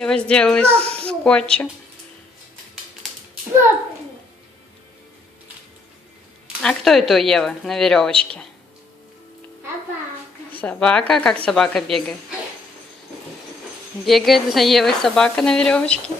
Ева сделала из скотча. А кто это у Евы на веревочке? Собака. Собака? Как собака бегает? Бегает за Евой собака на веревочке.